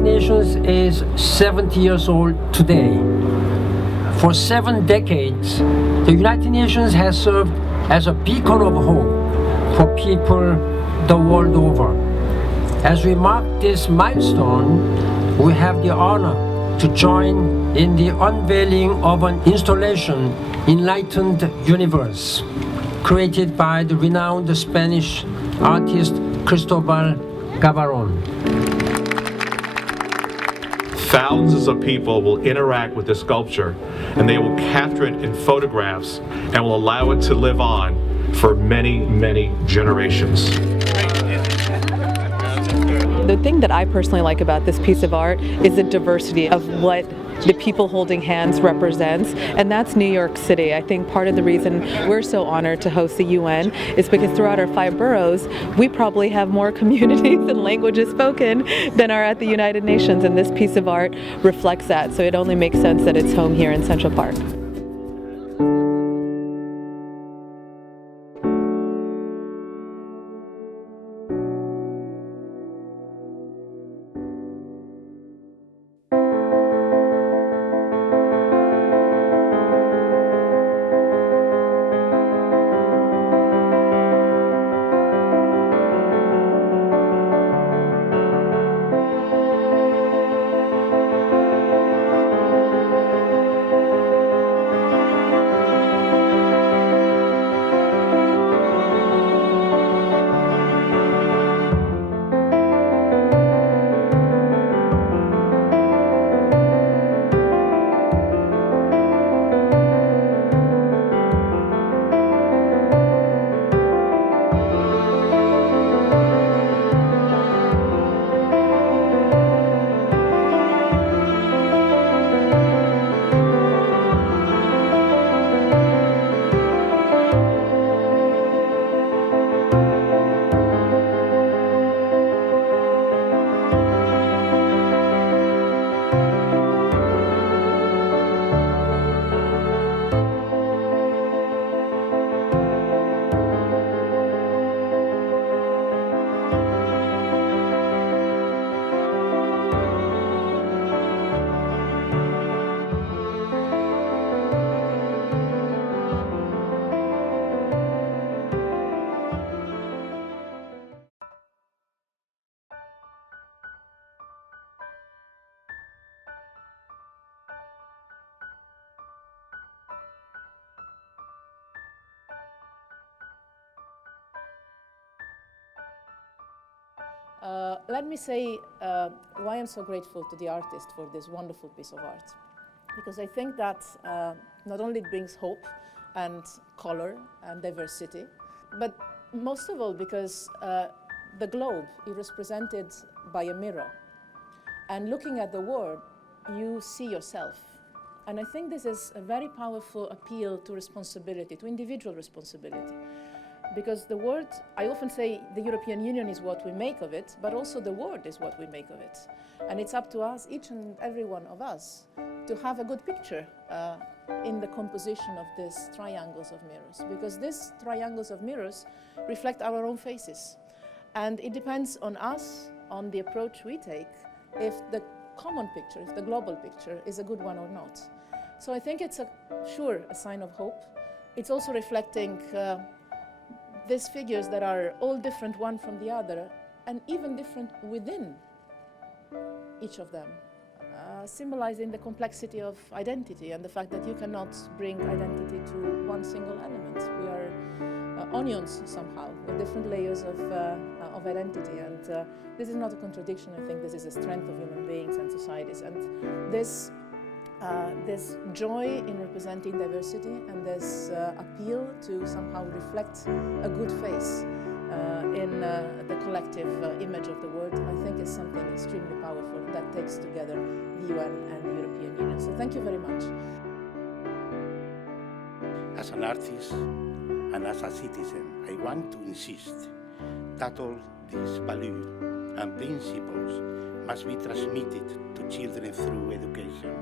United Nations is 70 years old today. For 7 decades, the United Nations has served as a beacon of hope for people the world over. As we mark this milestone, we have the honor to join in the unveiling of an installation, Enlightened Universe, created by the renowned Spanish artist Cristobal Gavarron. Thousands of people will interact with the sculpture, and they will capture it in photographs and will allow it to live on for many, many generations. The thing that I personally like about this piece of art is the diversity of what the people holding hands represents, and that's New York City. I think part of the reason we're so honored to host the UN is because throughout our 5 boroughs, we probably have more communities and languages spoken than are at the United Nations, and this piece of art reflects that, so it only makes sense that it's home here in Central Park. Let me say why I'm so grateful to the artist for this wonderful piece of art. Because I think that not only it brings hope and color and diversity, but most of all because the globe is represented by a mirror. And looking at the world, you see yourself. And I think this is a very powerful appeal to responsibility, to individual responsibility. Because the world, I often say the European Union is what we make of it, but also the world is what we make of it. And it's up to us, each and every one of us, to have a good picture in the composition of these triangles of mirrors. Because these triangles of mirrors reflect our own faces. And it depends on us, on the approach we take, if the common picture, if the global picture is a good one or not. So I think it's a sign of hope. It's also reflecting these figures that are all different one from the other, and even different within each of them, symbolizing the complexity of identity and the fact that you cannot bring identity to one single element. We are onions somehow, with different layers of identity, and this is not a contradiction. I think this is a strength of human beings and societies, and this joy in representing diversity and this appeal to somehow reflect a good face in the collective image of the world, I think is something extremely powerful that takes together the UN and the European Union. So thank you very much. As an artist and as a citizen, I want to insist that all these values and principles must be transmitted to children through education.